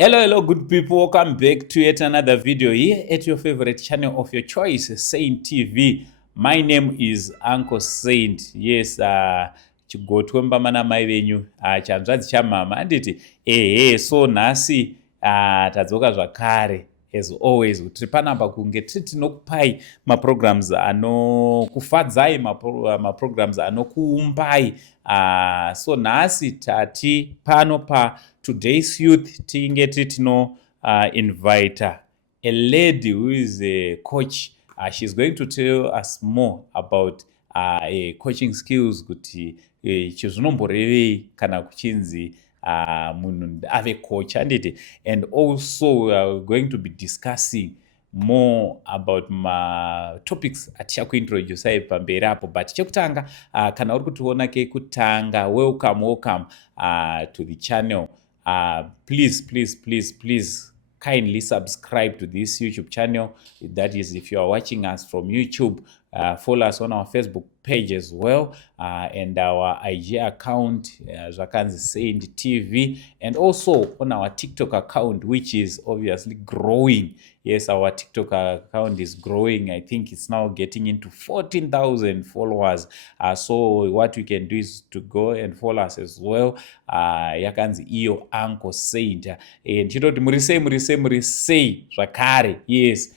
Hello, good people. Welcome back to yet another video here at your favorite channel of your choice, Saint TV. My name is Uncle Saint. Yes, chigotwemba mana mai venyu chanzvadzi chamama anditi so nhasi tadzoka zvakare as always tiri panapa kunge tiri tinokupai maprograms anokufadzai, maprograms anokuumbai. So nhasi tati pano pa today's youth tinge titino invite a lady who is a coach. She's going to tell us more about coaching skills kuti chizvinomborevei kana kuchinzi munhu ave coach handiti. And also we are going to be discussing more about topics atichakuintroducei pamberi apo, but chekutanga kana uri kutiona kekutanga, welcome to the channel. Please kindly subscribe to this YouTube channel. That is, if you are watching us from YouTube, follow us on our Facebook page as well, and our IG account, Zvakanzi Saint TV, and also on our TikTok account, which is obviously growing. Yes, our TikTok account is growing. I think it's now getting into 14,000 followers. So what we can do is to go and follow us as well. Yakanzi iyo Uncle Saint. And chitoti murisei zvakare. Yes.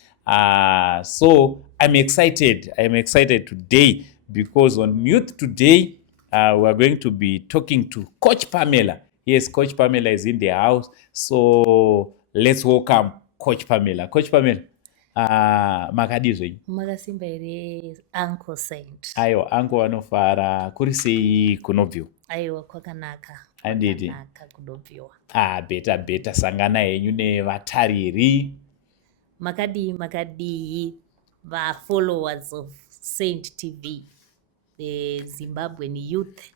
So I'm excited today because on Youth Today, we are going to be talking to Coach Pamela. Yes, Coach Pamela is in the house. So let's welcome Coach Pamela. Coach Pamela, makadi zvenyu? Makasimba here Uncle Saint. Aiwa, uncle vanofara. Kuri sei kunobviwa? Aiwa, kwakanaka. Handiti? Kwakanaka kunobviwa. Beta sangana henyu nevatariri. Makadi followers of Saint TV, the Zimbabwean Youth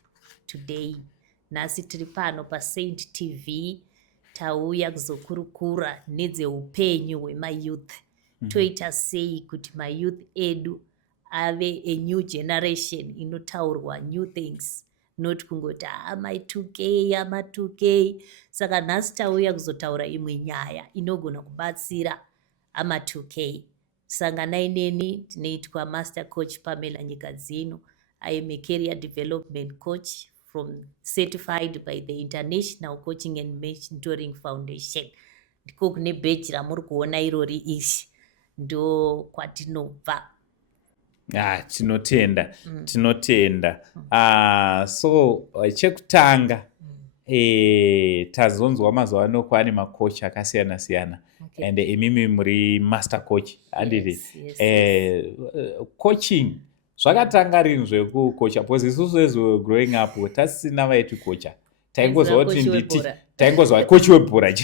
Today. Nasi tiri pano pa Saint TV tauya kuzokurukura nedzeupenyu hwemayouth. Toita sei kuti mayouth edu ave a new generation inotaurwa new things, not kungoti my 2K. Saka nhasi tauya kuzotaura imwe nyaya inogona kubatsira ama 2K. Sanganai neni tinoitwa Master Coach Pamela nyika dzino. I am a career development coach certified by the International Coaching and Mentoring Foundation. Ndiko kune badge ramuri kuona irori ishi ndo kwatinobva. Tinotenda. So chekutanga, tazonzwa mazuva ano kwane macoach akasiyana. Okay. And imimi muri master coach. Yes. Coaching zvakatanga rini zvekukocha, because isusu as we were growing up tasina vaitu kocha, taingozwa kuti nditi taingozwa coach webhora.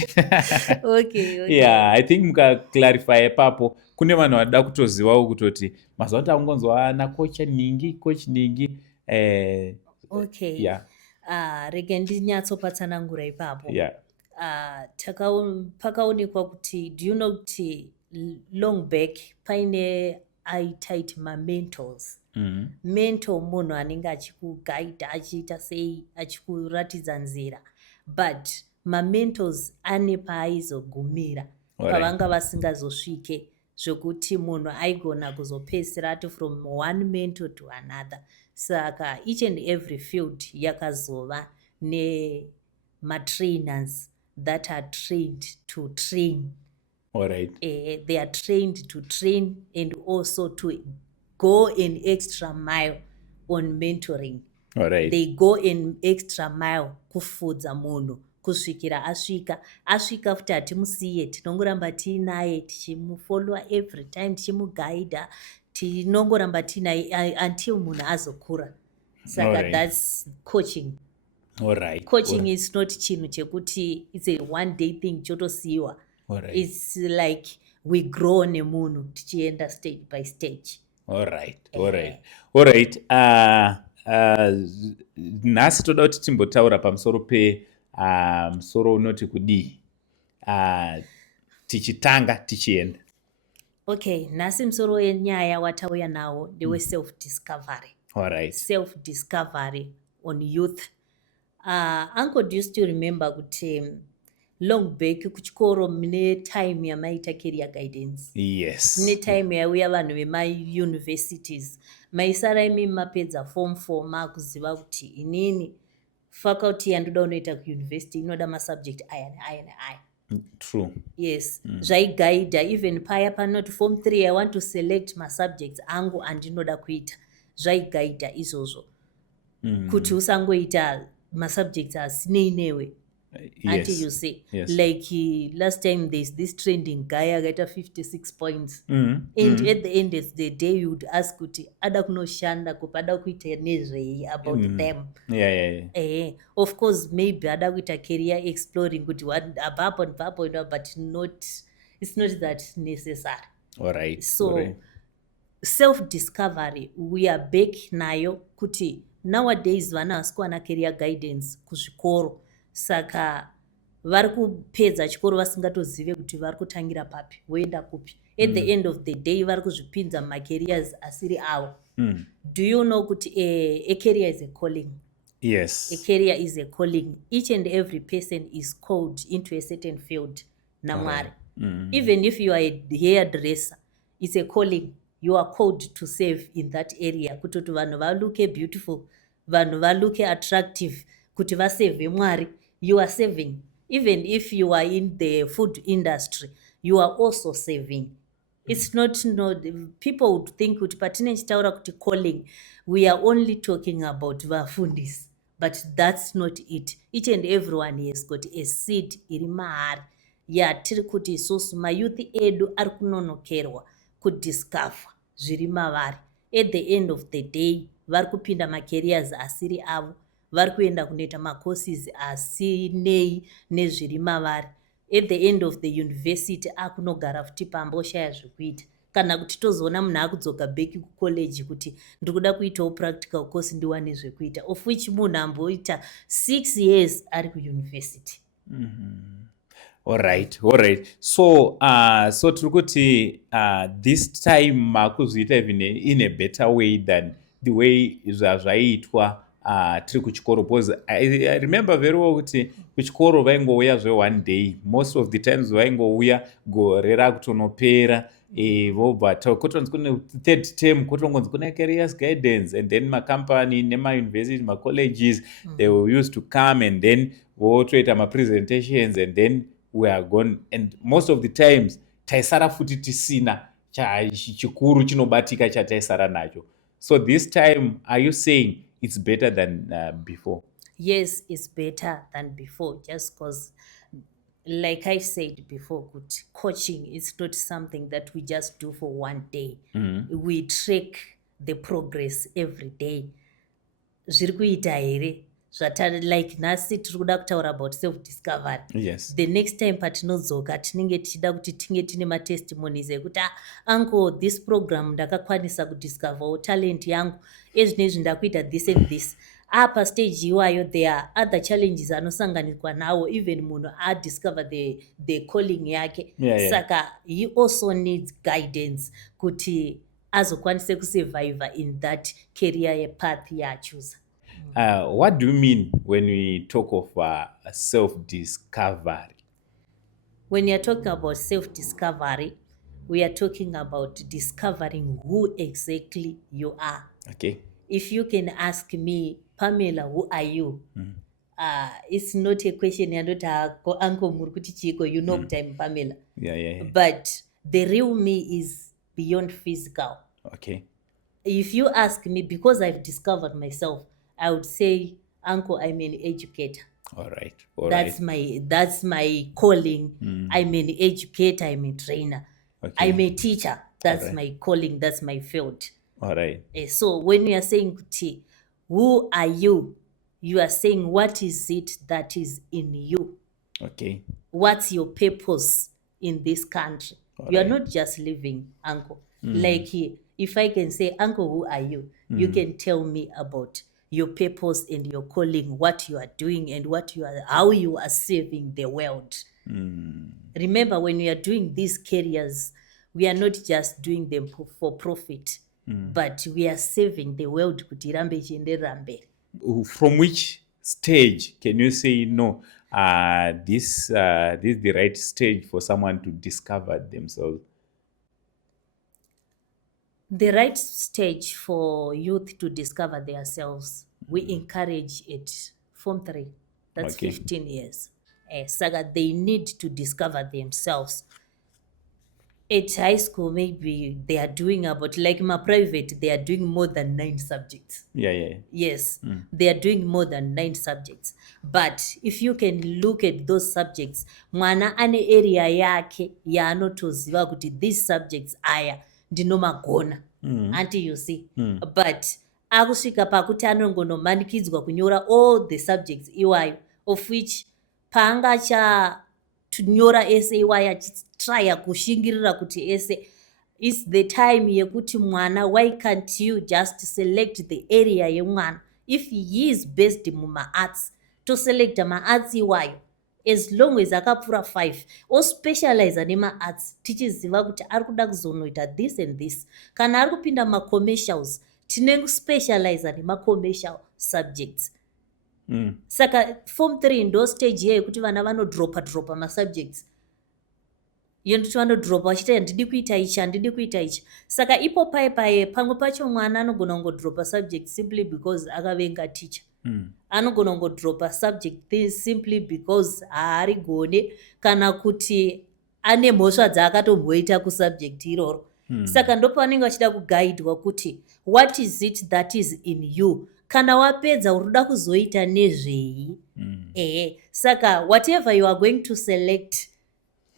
Okay. Yeah, I think mukaclarify papo kune vanhu vada kutozivawo kutoti mazuva ano takungonzwa nakocha ningi, coach ningi. Okay. Yeah. Rege ndinyatsopatanangura ipapo. Yeah. Pakaonekwa kuti, do you know kuti long back paine aitaiti mentors. Mentor munhu anenge achikuguide, achiita sei, achikuratidza nzira, but mentors ane paaizogumira pavanga vasingazosvike zvokuti munhu aigona kuzopedzisira ati from one mentor to another. Saka each and every field yakazova nematrainers that are trained to train. All right. They are trained to train and also to go an extra mile on mentoring. All right. They go an extra mile kufudza munhu kusvikira asvika futi hatimusiye, tinongoramba tiinaye tichimufollowa every time, tichimugaida, tinongoramba tiinaye until munhu azokura. Saka right. That's coaching. All right. Coaching is not chinhu chekuti it's a one day thing chotosiyiwa. Right. It's like we grow nemunhu tichienda stage by stage. All right. Nhasi toda kuti timbotaura pamusoro musoro unoti kudii, tichitanga tichienda. Okay, nhasi musoro wenyaya watauya nawo ndewe self discovery. All right. Self discovery on youth. Uncle, do you still remember kuti long back kuchikoro mune time yamaita career guidance. Yes. Mune time yauya vanhu vemauniversities maisara imi mapedza form 4 makuziva kuti inini faculty yandoda unoita kuuniversity inoda masubject aya neaya neaya. True. Yes. Zvaiguida even paya panoti form 3 I want to select masubjects angu andinoda kuita. Zvaiguida izvozvo. Kuti usangoita masubjects asinei newe. Yes. Until you say, Yes. like last time there's this trending guy akaita 56 points. And at the end of the day you would ask kuti ada kunoshanda kupa ada kuita nezvei about them. Yeah. Of course maybe ada kuita career exploring kuti apapo but not, it's not that necessary. All right. So all right. self discovery we are back nayo kuti nowadays vana vasi kuwana career guidance kuzvikoro saka vari kupedza chikoro vasingatozive kuti vari kutangira papi voenda kupi. At the end of the day vari kuzvipinza mumacareers asiri avo. Do you know kuti a career is a calling? Yes. A career is a calling. Each and every person is called into a certain field namwari. Even if you are a hairdresser, it's a calling. You are called to serve in that area kuti vanhu valuke beautiful, vanhu valuke attractive, kuti vaseve mwari. You are serving. Even if you are in the food industry, you are also serving. It's not, people would think kuti patinechitaura kuti calling, we are only talking about vafundisi, but that's not it. Each and everyone has got a seed iri mahari yatiri kuti isusu mayouth edu ari kunonokerwa kudiscover zviri mavari. At the end of the day vari kupinda macareers asiri avo, vari kuenda kunoita macourses asinei nezviri mavari. At the end of the university akunogara futi pamba oshaya zvekuita, kana kuti tozoona munhu akudzoka back kucollege kuti ndikuda kuitawo practical course ndiwane zvekuita, of which munhu amboita 6 years ari kuuniversity. All right. So tiri kuti this time makuzoita even in a better way than the way zvaiitwa tiri kuchikoro, because I remember very well kuti kuchikoro vaingouya one day, most of the times vaingouya gore rakutonopera vobva kutonzi kune third term kutongonzi kuna careers guidance, and then macompany nemauniversity macolleges they were used to come and then votoita mapresentations and then we are gone, and most of the times taisara futi tisina chikuru chinobatika chataisara nacho. So this time are you saying it's better than before? Yes, it's better than before, just because like I said before, good coaching is not something that we just do for one day. We track the progress every day. Zviri kuita here like nhasi tiri kuda kutaura about self discovery. Yes. The next time patinodzoka tinenge tichida kuti tinge tine matestimonies ekuti uncle this program ndakakwanisa kudiscover talent yangu, ezvinezvi ndakuita this and this. Apa stage iwayo there are other challenges anosanganikwa nawo, even munhu adiscover the calling yake. Saka he also needs guidance kuti azokwanise kusurvive in that career path yachoose. What do you mean when we talk of self-discovery? When you're talking about self-discovery, we are talking about discovering who exactly you are. Okay. If you can ask me, Pamela, who are you? It's not a question uncle Murkuti Chico, you know I'm Pamela. Yeah. But the real me is beyond physical. Okay. If you ask me, because I've discovered myself, I would say, uncle, I'm an educator. All right. That's my calling. I'm an educator, I'm a trainer. Okay. I'm a teacher. That's my calling, that's my field. All right. So when you are saying, who are you? You are saying, what is it that is in you? Okay. What's your purpose in this country? You are not just living, uncle. Like if I can say, uncle, who are you? You can tell me about your purpose and your calling, what you are doing and how you are serving the world. Remember, when we are doing these careers, we are not just doing them for profit, but we are serving the world. From which stage can you say no, this is the right stage for someone to discover themselves? The right stage for youth to discover themselves, we encourage it Form 3. That's Okay. 15 years. So that they need to discover themselves. At high school, maybe they are doing about, like my private, they are doing more than 9 subjects. Yeah. Yes, they are doing more than 9 subjects. But if you can look at those subjects, mwana ane area yake yaanotoziva kuti these subjects aya ndinomagona. Until you see. But akusvika pakuti anongonomanikidzwa kunyora all the subjects iwayo, of which paanga achanyora ese iwayo achitrya kushingirira kuti ese, it's the time yekuti mwana, why can't you just select the area yemwana? If he is based muma-arts, to select ma-arts iwayo, as long as akapfura 5 ospecialize nema-arts, tichiziva kuti ari kuda kuzonoita this and this. Kana ari kupinda ma-commercials, tine kuspecialize nema-commercial subjects. Saka Form 3 ndo stage yekuti vana vanodropa ma-subjects. Yondoti vanodropa vachita handidi kuita ichi, handidi kuita ichi. Saka ipo paipaye pamwe pacho mwana anogona kungodropa subject simply because akavenga teacher. Anogona kungodropa subject this simply because haarigone kana kuti ane mhosva dzaakatomboita kusubject iroro. Saka ndo pavanenge vachida kugaidwa kuti what is it that is in you? Kana wapedza uruda kuzoita nezvei? Saka whatever you are going to select,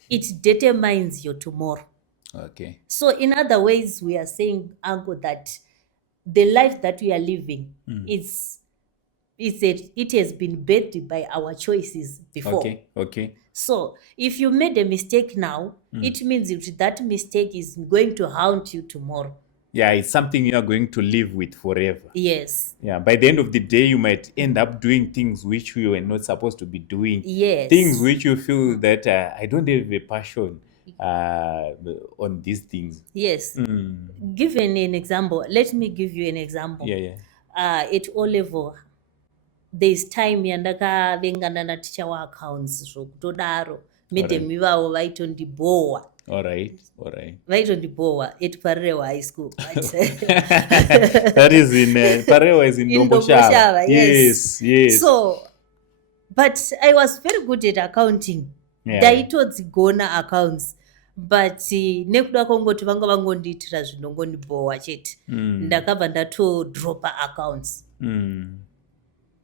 it determines your tomorrow. Okay. So in other ways, we are saying, Uncle, that the life that we are living it has been birthed by our choices before. Okay. So if you made a mistake now, it means that mistake is going to haunt you tomorrow. Yeah, it's something you are going to live with forever. Yes. Yeah, by the end of the day, you might end up doing things which you were not supposed to be doing. Yes. Things which you feel that I don't have a passion on these things. Yes. Given an example, let me give you an example. Yeah. At O level, there's time yandakavengana na teacher wa-accounts zvokutodaro midterm ivavo vaitondibowa. All right. Vaitondibowa at Parewa High School. That is in Parewa is in Ndomboshava. Yes. So, but I was very good at accounting. Ndaitodzigona accounts. But nekuda kwongoti vanga vangondiitira zvinongonibowa chete. Ndakabva ndatodropa accounts. And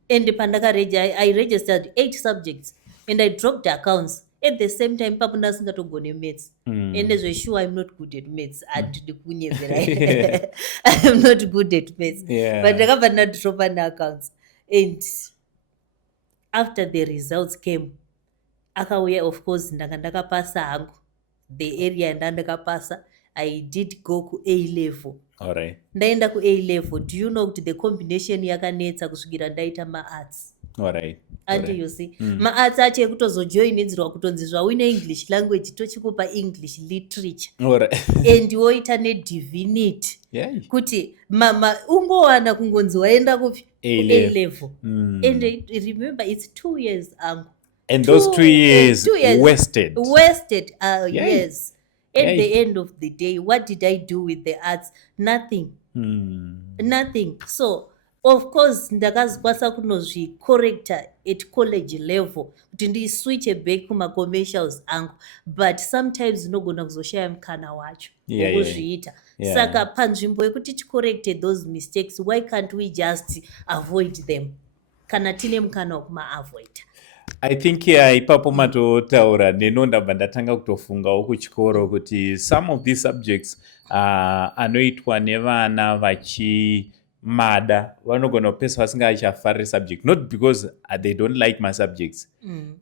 I registered 8 subjects and I dropped accounts. At the same time, Papa ndasingatogone maths. And as a sure, I'm not good at maths. I'm not good at maths. Yeah. But ndakabva ndadropa accounts. And after the results came, akauya, of course, ndakapasa hangu. The area ndandakapasa, I did go to A level. All right. Ndaenda ku A level. Do you know the combination yakanetsa kusvikira ndaita ma-arts? All right. Until you see, ma-arts acho ekutozojoinidzirwa kutonzi zvauine English language tochikupa English literature. All right. And woita ne-divinity. Yeah. Kuti ungowana kungonzi waenda kupi? A level. And remember, it's 2 years. And those 2 years wasted. Yes. At the end of the day, what did I do with the arts? Nothing. Nothing. So, of course, ndakazikwanisa kunozvicorrecta at college level kuti ndiswitche back kuma-commercials angu, but sometimes unogona kuzoshaya mukana wacho wokuzviita. Saka panzvimbo yekuti ticorrecte those mistakes, why can't we just avoid them kana tine mukana wokuma-avoida? I think ipapo matotaura neno ndabva ndatanga kutofungawo kuchikoro kuti some of these subjects anoitwa nevana vachimada vanogona kupesa vasingachafariri subject, not because they don't like my subjects,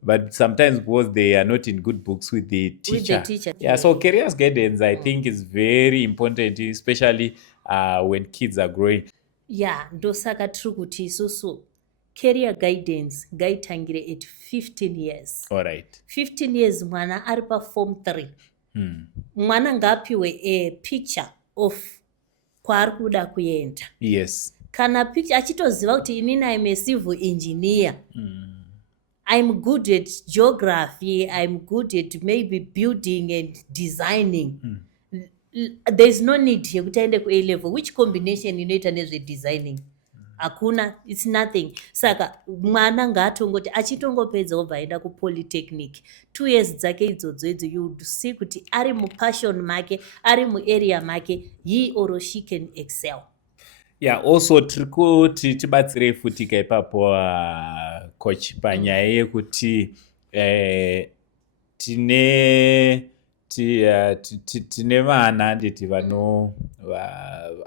but sometimes because they are not in good books with the teacher. So careers guidance, I think, is very important, especially when kids are growing. Ndosaka tiri kuti isusu career guidance ngaitangire at 15 years. All right. 15 years mwana ari pa Form 3. Mwana ngaapiwe a picture of kwaari kuda kuenda. Yes. kana picture achitoziva kuti inini I'm a civil engineer, I'm good at geography, I'm good at maybe building and designing. There's no need yekuti aende ku A level. Which combination inoita nezvedesigning? Hakuna, it's nothing. Saka mwana ngaatongoti achitongopedza obva aenda kupolytechnic 2 years dzake idzodzo you would see kuti ari mupassion make, ari muarea make, he or she can excel. Yeah, also tiri kuti tibatsirei futi ipapo coach panyaya yekuti tine vana handiti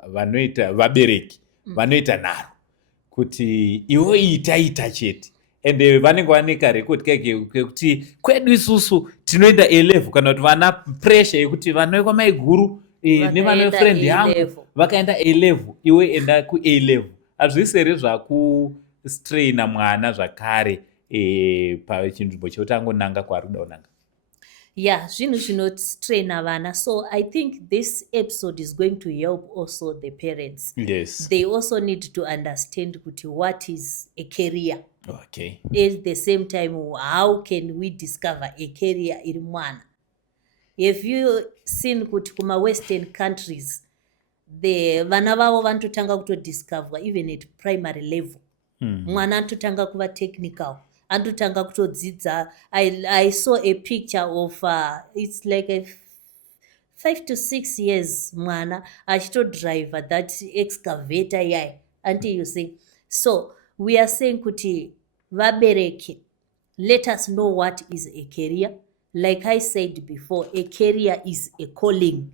vanoita vabereki vanoita nharo kuti iwo ita chete ende vanenge vaneka rekodi kekuti kwedu isusu tinoenda A level kana kuti vana pressure yekuti vana kwamaiguru nevana friend yangu vakaenda A level iwe enda ku A level. Hazviseri zvakustraina mwana zvakare pachinzvimbo chekuti angonanga kwaari kuda kunanga. Yeah, zvinhu zvinostraina vana. So I think this episode is going to help also the parents. Yes. They also need to understand what is a career. Okay. At the same time, how can we discover a career iri mwana? Have you seen kuti kuma Western countries, the vana vavo vanototanga kutodiscover even at primary level. Mwana anototanga kuva technical. Andotanga kutodzidza. I saw a picture of it's like a 5 to 6 years mwana achitodrive that excavator yai. Until you see. So we are saying kuti vabereki, let us know what is a career. Like I said before, a career is a calling.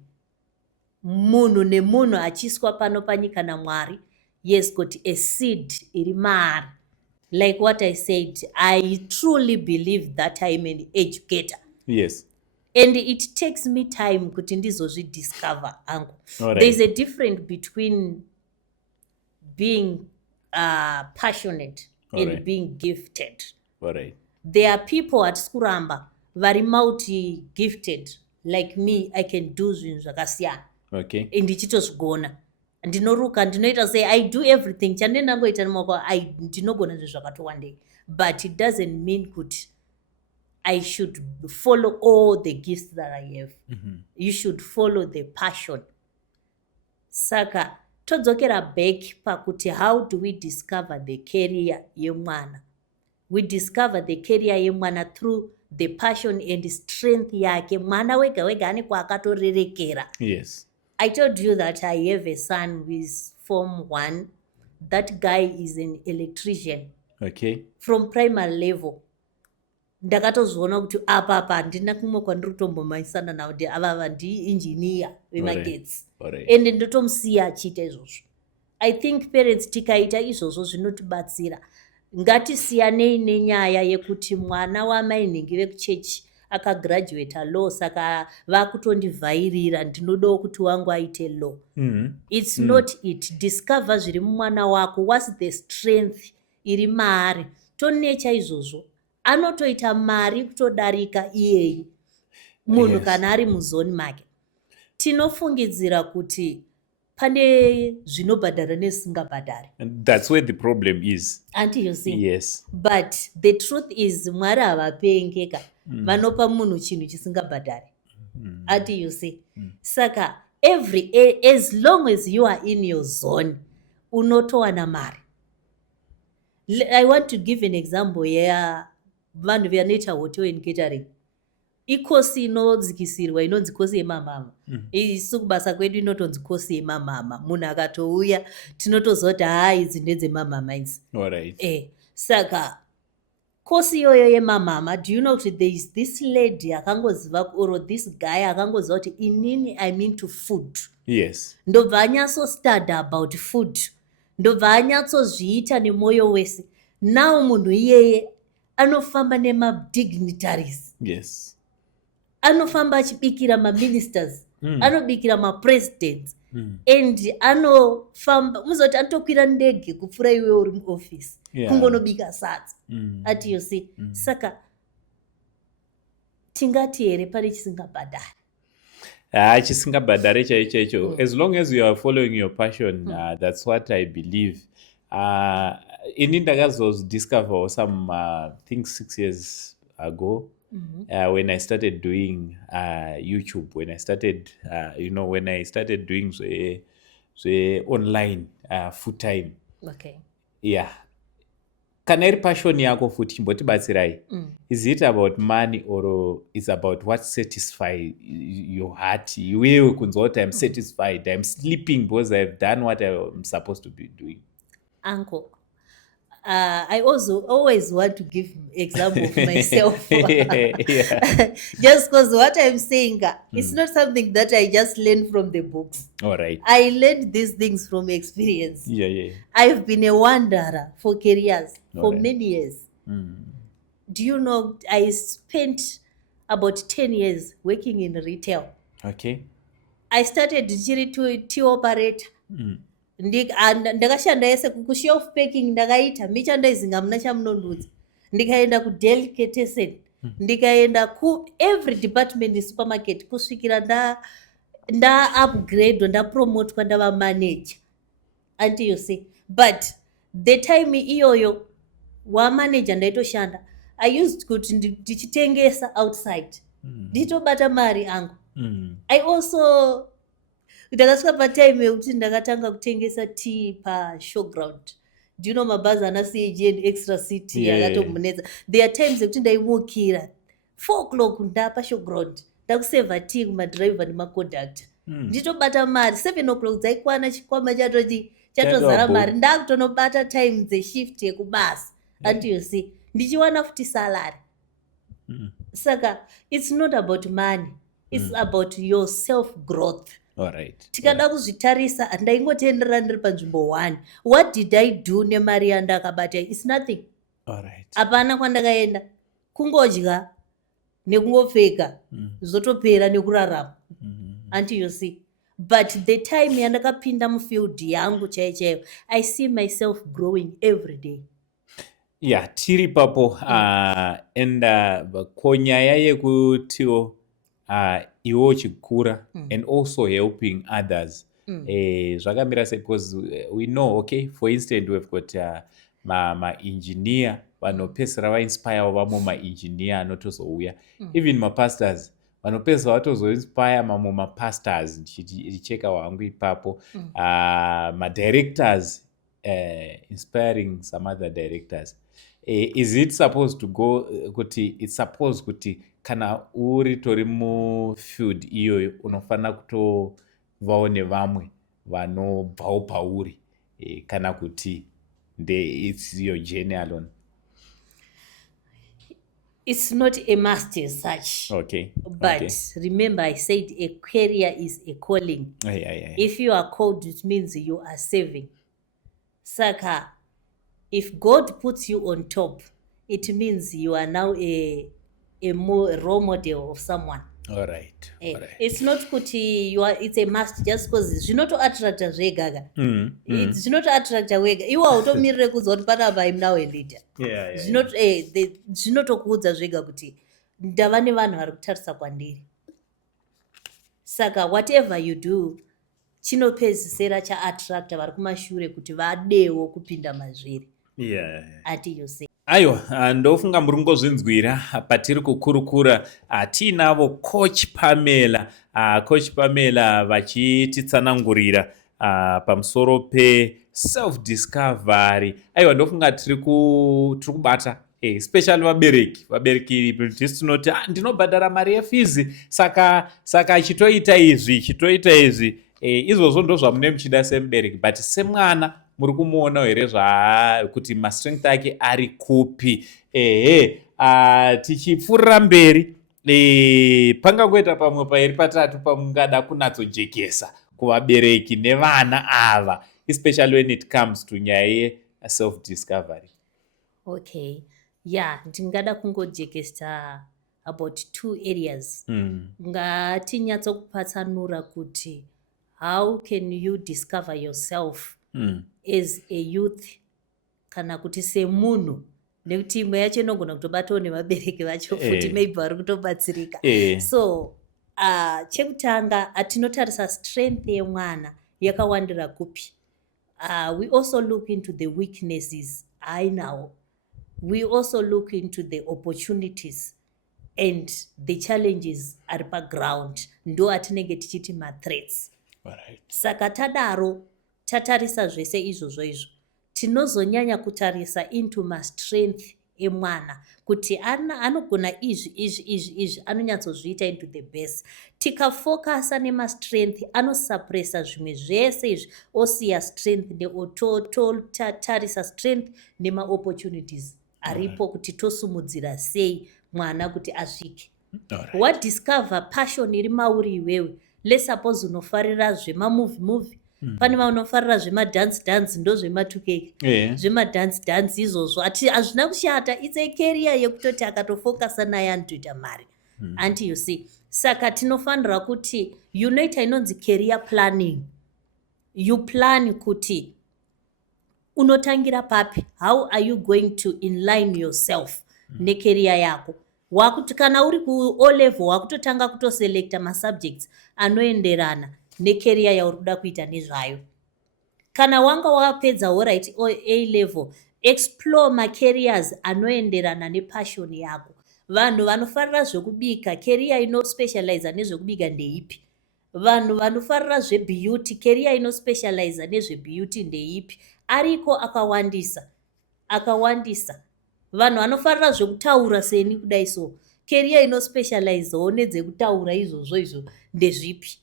Munhu nemunhu achiswa pano panyika naMwari. Yes, kuti a seed iri maari. Like what I said, I truly believe that I'm an educator. Yes. And it takes me time kuti ndizozvidiscover angu. Right. There's a difference between being passionate and being gifted. Right. There are people at Skuramba vari multi gifted like me. I can do zvinhu zvakasiyana. Okay. And ndichitozvigona. Ndinoruka, ndinoita say I do everything. Chandenangoita nemaoko ndinogona zvinhu zvakatowandei. But it doesn't mean kuti I should follow all the gifts that I have. You should follow the passion. Saka todzokera back pakuti how do we discover the career yemwana? We discover the career yemwana through the passion and strength yake. Mwana wega wega ane kwaakatorerekera. Yes. I told you that I have a son who is Form 1. That guy is an electrician. Okay. From primary level. Ndakatozviona kuti apa handina kumwe kwandiri kutombomhanyisana nawo kuti ava ndi-engineer wemagetsi. Ende ndotomusiya achiita izvozvo. I think parents tikaita izvozvo zvinotibatsira. Ngatisiyanei nenyaya yekuti mwana wamainhingi vekuchechi akagraduate law saka vakutondivhairira ndinodawo kuti wangu aite law. It's not it. Discover zviri mumwana wako. What's the strength iri maari? Tonecha izvozvo. Anotoita mari kutodarika iyeyi munhu kana ari muzoni make. Tinofungidzira kuti pane zvinobhadhara nezvisingabhadhari. That's where the problem is. Until you see. Yes. But the truth is Mwari havapengeka. Vanopa munhu chinhu chisingabhadhari. Until you see. Saka as long as you are in your zone, unotowana mari. I want to give an example here. Vanhu vanoita hotel and catering. Ikosi inodzikisirwa inonzi kosi yemamama. Isu kubasa kwedu inotonzi kosi yemamama. Munhu akatouya tinotozoti idzi ndedzemamama idzi. Alright. Saka kosi iyoyo yemamama, do you know that there is this lady akangoziva or this guy akangoziva kuti inini I'm into food. Yes. Ndobva anyatso-study about food. Ndobva anyatsozviita nemoyo wese. Now munhu iyeye anofamba nema-dignitaries. Yes. Anofamba achibikira ma-ministers. Anobikira ma-presidents. And anofamba, muzoti anotokwira ndege kupfuura iwe uri muoffice. Kungonobika sadza. Ati you see. Saka tingati here pane chisingabhadhari. chisingabhadhare chaicho as long as you are following your passion, that's what I believe. Ini ndakazodiscover some things 6 years ago. When I started doing YouTube, when I started doing online full time. Okay. Yeah. Kana iri passion yako futi chimbotibatsirai. Is it about money or is about what satisfy your heart? Iwewe kunzwa kuti I'm satisfied, I'm sleeping because I've done what I'm supposed to be doing. Uncle, I also always want to give example of myself. Yeah. Just because what I'm saying, it's not something that I just learned from the books. All right. I learned these things from experience. Yeah. I've been a wanderer for careers for Alright. many years. Do you know, I spent about 10 years working in retail. Okay. I started tea operator. Ndakashanda yese kushelf packing ndakaita michandaizinga muna chamunondudza, ndikaenda kudelicatessen, ndikaenda every department in supermarket kusvikira nda upgrade ndapromotwa ndava manager. Until you see, but the time iyoyo wamanager ndaitoshanda, I used kuti ndichitengesa outside nditobata mari angu. I also ndakasvika patime yekuti ndakatanga kutengesa tea pashowground. Do you know mabhazi ana CAG and extra city akatomunetsa? There are times yekuti ndaimukira 4 o'clock ndapashowground ndakusevha tea kumadriver nemaconductor. Nditobata mari 7 o'clock dzaikwana chikwama chatozara mari ndakutonobata time dzeshift yekubasa. Until you see, ndichiwana futi salary. Saka it's not about money, it's about your self growth. Alright. Tikada kuzvitarisa ndaingotenderera ndiri panzvimbo 1. What did I do nemari yandakabata? It's nothing. Alright. Apana kwandakaenda kungodya nekungopfeka zvotopera nekurarama. Until you see, but the time yandakapinda mufield yangu chaiyo, I see myself growing every day. Yeah, tiri papo and konyaya yekutiwo iwo chikura and also helping others. Zvakamira sei, because we know, okay, for instance, we've got ma-engineer vanopedzisira vainspire vamwe ma-engineer anotozouya. Even mapastors vanopedzisira vatozoinspire mamwe mapastors, ndicheka wangu ipapo. Ma-directors inspiring some other directors. Is it supposed to go kuti it's supposed kuti kana uri tori mufield iyoyo unofanira kutovawo nevamwe vanobvawo pauri kana kuti it's your journey alone? It's not a must as such. Okay. But remember, I said a career is a calling. Yeah. If you are called, it means you are serving. Saka, if God puts you on top, it means you are now a more role model of someone. All right. It's not kuti it's a must just because zvinotoattracta zvegaga. Zvinotoattracta wega. Iwe automirire kuzwa kuti panapa I'm now a leader. Zvinotokuudza zvega kuti ndava nevanhu vari kutarisa kwandiri. Saka whatever you do, chinopedzisira chaattracta vari kumashure kuti vadewo kupinda mazviri. Ati you say. Aiwa, ndofunga muri kungozvinzwira patiri kukurukura tiinavo Coach Pamela. Coach Pamela vachititsanangurira pamusoro pe-self discovery. Aiwa, ndofunga tiri kubata especially vabereki tinoti ndinobhadhara mari yefizi saka chitoita izvi izvozvo ndo zvamune muchida semubereki, but semwana muri kumuona here kuti mastrength ake ari kupi. Tichipfuurira mberi, pangangoita pamwe pairi patatu pamungada kunatsojekesa kuvabereki nevana ava, especially when it comes to nyaya ye-self discovery. Okay. Yeah, ndingada kungojekesa about 2 areas. Ngatinyatsokupatanura kuti how can you discover yourself as a youth kana kuti semunhu, nekuti imwe yacho inogona kutobatawo nevabereki vacho futi maybe vari kutobatsirika. So chekutanga tinotarisa strength yemwana yakawandira kupi. We also look into the weaknesses ainawo. We also look into the opportunities and the challenges ari paground, ndo atinenge tichiti ma-threats. Saka tadaro tatarisa zvese izvozvo izvo, tinozonyanya kutarisa into ma-strength emwana kuti anogona izvi anonyatsozviita into the best. Tikafokasa nema-strength anosuppressa zvimwe zvese izvi osiya strength totarisa strength nema-opportunities aripo kuti tosumudzira sei mwana kuti asvike. Wadiscover passion iri mauri iwewe, let's suppose unofarira zvemamovie, pane vanofarira zvemadance ndo zvematukeke, zvemadance izvozvo hazvina kushata, it's a career yekutoti akatofokasa naye anotoita mari. Anti you see, saka tinofanira kuti unoita inonzi career planning. You plan kuti unotangira papi, how are you going to inline yourself necareer yako. Wakuti kana uri ku O level wakutotanga kutoselecta ma-subjects anoenderana necareer yauri kuda kuita nezvayo. Kana wanga wapedza alright A level, explore ma-careers anoenderana nepassion yako. Vanhu vanofarira zvekubika, career inospecialize nezvekubika ndeipi? Vanhu vanofarira zvebeauty, career inospecialize nezvebeauty ndeipi? Ariko akawandisa. Vanhu vanofarira zvekutaura seni kudai so, career inospecializewo nedzekutaura izvozvo ndezvipi?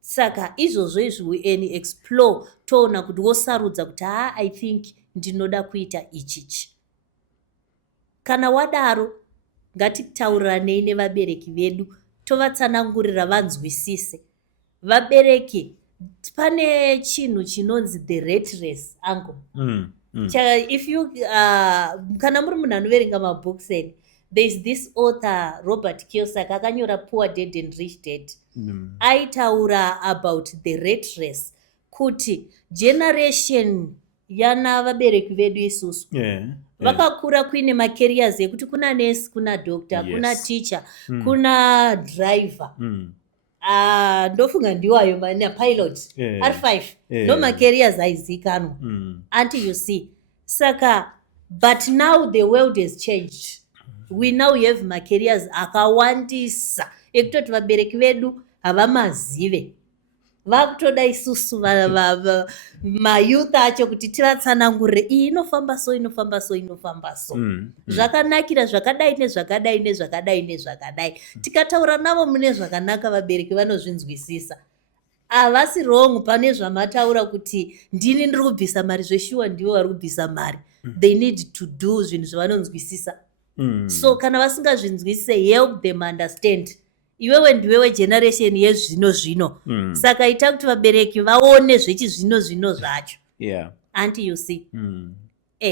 Saka izvozvo izvi we explore toona kuti wosarudza kuti I think ndinoda kuita ichichi. Kana wadaro, ngatitauranei nevabereki vedu, tovatsanangurira vanzwisise. Vabereki, pane chinhu chinonzi the rat race, uncle. If you kana muri munhu anoverenga mabooks eni, there's this author Robert Kiyosaki akanyora Poor Dad and Rich Dad. Aitaura about the rat race kuti generation yana vabereki vedu isusu vakakura kuine ma-careers ekuti kuna nurse, kuna doctor, kuna teacher, kuna driver. Ndofunga ndiwayo pilot, R5, no ma-careers aizikanwa. Until you see. Saka, but now the world has changed. We now have ma-careers akawandisa. Ekutoti vabereki vedu havamazive. Vakutoda isusu ma-youth acho kuti tivatsanangurire iyi inofamba so. Zvakanakira zvakadai nezvakadai. Tikataura navo mune zvakanaka vabereki vanozvinzwisisa. Havasi wrong pane zvamataura kuti ndini ndiri kubvisa mari, zveshuwa ndivo vari kubvisa mari. They need to do zvinhu zvavanonzwisisa. So kana vasingazvinzwisise, help them understand. Iwewe ndiwewe generation yezvino. Saka ita kuti vabereki vaone zvechizvino zvacho. Until you see.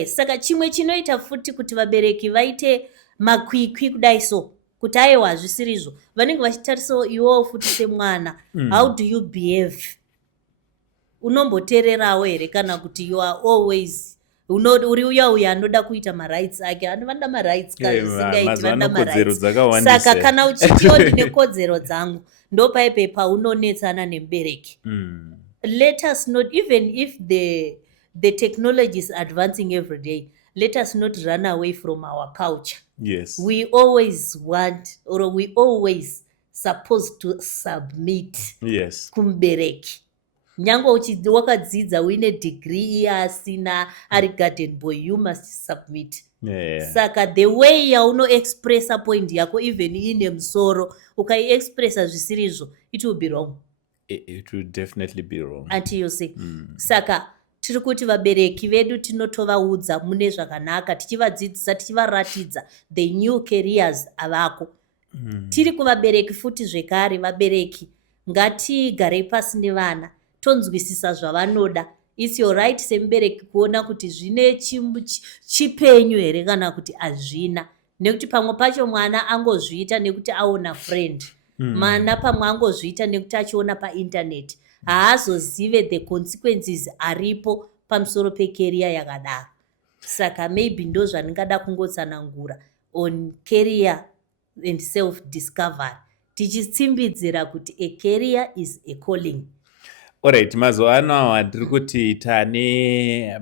Saka chimwe chinoita futi kuti vabereki vaite makwikwi kudai so, kuti aiwa hazvisirizvo, vanenge vachitarisawo iwewo futi semwana. How do you behave? Unomboteererawo here kana kuti you are always uri uya anoda kuita ma-rights ake, vanoda ma-rights kazvisingaiti, vanoda ma-rights. Saka kana uchitiwo ndine kodzero dzangu, ndopaipe paunonetsana nemubereki. Let us not, even if the technology is advancing every day, let us not run away from our culture. We always want, or we always supposed to submit kumubereki. Nyango wakadzidza uine degree asina ari garden boy, you must submit. Saka the way yaunoexpressa point yako even ine musoro, ukaiexpressa zvisirizvo, it will be wrong. It will definitely be wrong. Until you say. Saka tiri kuti vabereki vedu tinotovaudza mune zvakanaka, tichivadzidzisa, tichivaratidza the new careers avako. Tiri kuvabereki futi zvekare, vabereki ngatigarei pasi nevana, tonzwisisa zvavanoda. It's your right semubereki kuona kuti zvine chipenyu here kana kuti hazvina. Nekuti pamwe pacho mwana angozviita nekuti aona friend. Mwana pamwe angozviita nekuti achiona painternet. Haazozive the consequences aripo pamusoro pecareer yakadaro. Saka maybe ndo zvandingada kungotsanangura on career and self-discovery tichitsimbidzira kuti a career is a calling. Alright, mazuva ano awa ndiri kuti tiri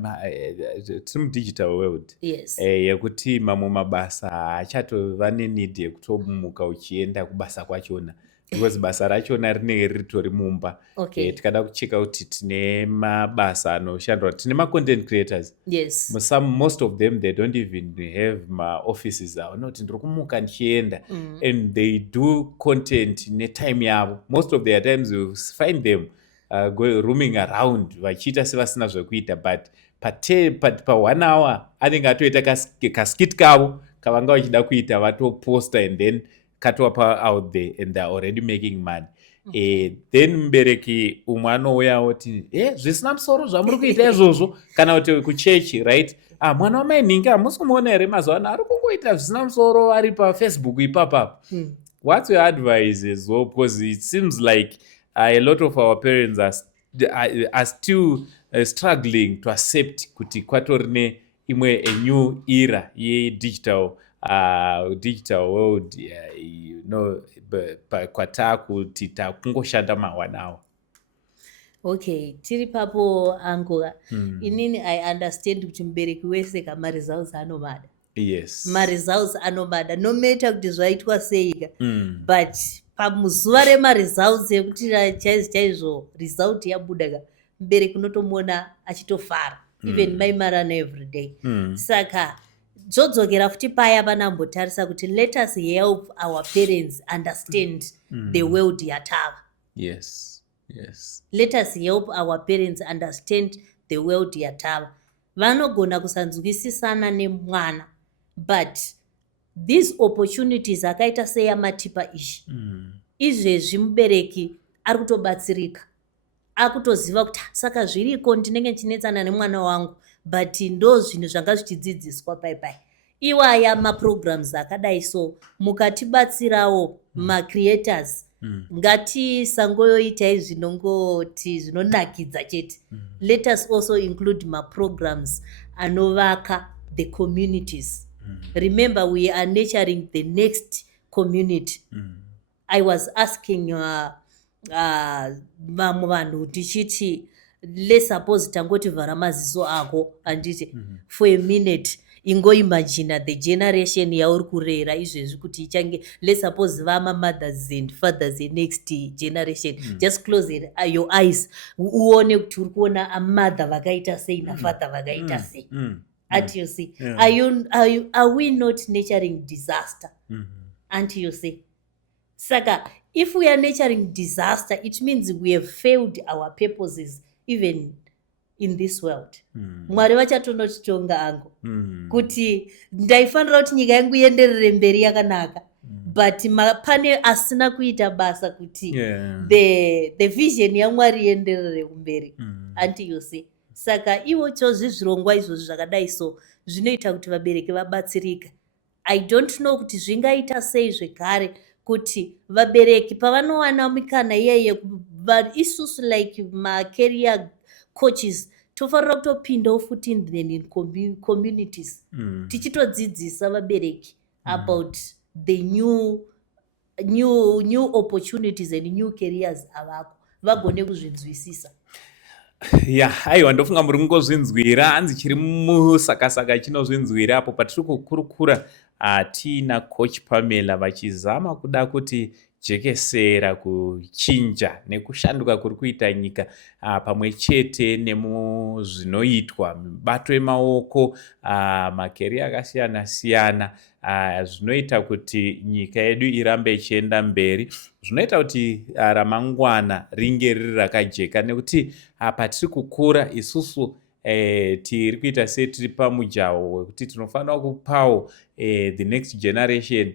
mudigital world. Yes. Yekuti mamwe mabasa haachatova nenidhi yekutomuka uchienda kubasa kwachona, because basa rachona rinenge ritori mumba. Okay. Tikada kucheka kuti tine mabasa anoshandwa, tine ma-content creators. Yes. Most of them, they don't even have ma-offices avo, noti ndiri kumuka ndichienda. And they do content netime yavo. Most of their times you find them roaming around vachiita sevasina zvekuita, but pa 1 hour anenge atoita kaskit kavo kavanga vachida kuita, vatoposta and then katova out there and they're already making money. Then mubereki umwe anouya oti zvisina musoro zvamuri kuita izvozvo, kana kuti kuchechi, right? Mwana wamai nhingi hamusi kumuona here mazuva ano ari kungoita zvisina musoro ari paFacebook ipapapo. What's your advice as well? Because it seems like a lot of our parents are still struggling to accept kuti kwatorine imwe a new era ye digital world, you know, kwatakuti takungoshanda ma1 hour. Okay, tiri papo Angola. Inini I understand kuti mubereki wese ma-results anomada. Yes. Ma-results anomada, no matter kuti zvaitwa seika. But pamuzuva rema-results ekuti chaizvo result yabuda, mubereki unotomuona achitofara. Even mai marana every day. Saka dzodzokera futi paya panambotarisa kuti let us help our parents understand the world yatava. Yes. Yes. Let us help our parents understand the world yatava. Vanogona kusanzwisisana nemwana, but these opportunities akaita seyamatipa ishi, izvezvi mubereki ari kutobatsirika, akutoziva kuti saka zviriko ndinenge ndichinetsana nemwana wangu, but ndo zvinhu zvanga zvichidzidziswa paipai. Iwaya ma-programs akadai, so mukatibatsirawo ma-creators, ngatisangoitai zvinongoti zvinonakidza chete. Let us also include ma-programs anovaka the communities. Remember, we are nurturing the next community. I was asking vamwe vanhu ndichiti, let's suppose tangoti vhara maziso ako anditi for a minute ingoimagina the generation yauri kurera izvezvi kuti ichange, let's suppose vama-mothers and fathers next generation. Just close your eyes uone kuti uri kuona amother vakaita sei nafather vakaita sei. Until you see, are we not nurturing disaster? Until you see, saka if we are nurturing disaster, it means we have failed our purposes even in this world. Mwari vachatonotitonga angu kuti ndaifanira kuti nyika yangu ienderere mberi yakanaka, but pane asina kuita basa kuti the vision yaMwari ienderere kumberi. Until you see, saka iwo zvirongwa izvozvo zvakadai, so zvinoita kuti vabereki vabatsirika. I don't know kuti zvingaita sei zvekare kuti vabereki pavanowana mikana iyeye, but isusu like ma-career coaches tofanira kutopindawo futi in communities tichitodzidzisa vabereki about the new opportunities and new careers avako, vagone kuzvinzwisisa. Aiwa, ndofunga muri kungozvinzwira, hanzi chiri musakasaka chinozvinzwira apo patiri kukurukura tiina Coach Pamela vachizama kuda kuti jekesera kuchinja nekushanduka kuri kuita nyika pamwe chete nemuzvinoitwa mibato yemaoko, makeri akasiyana siyana, zvinoita kuti nyika yedu irambe ichienda mberi, zvinoita kuti ramangwana ringe riri rakajeka, nekuti patiri kukura isusu tiri kuita setiri pamujaho wekuti tinofanira kupawo the next generation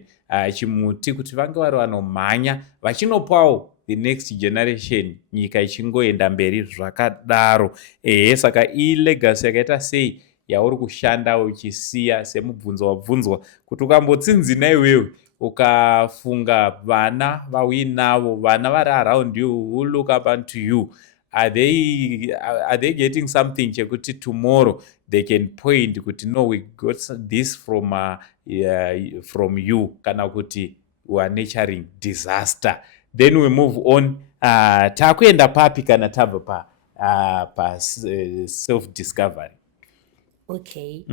chimuti kuti vange vari vanomhanya vachinopawo the next generation, nyika ichingoenda mberi zvakadaro. Saka ilegacy yakaita sei yauri kushanda uchisiya semubvunzo wabvunzwa kuti ukambotsinzina iwewe ukafunga vana vauinavo, vana vari around you, who look up unto you, are they getting something chekuti tomorrow they can point kuti no, we got this from you, kana kuti we are nurturing disaster. Then we move on. Takuenda papi kana tabva pa self discovery. Okay.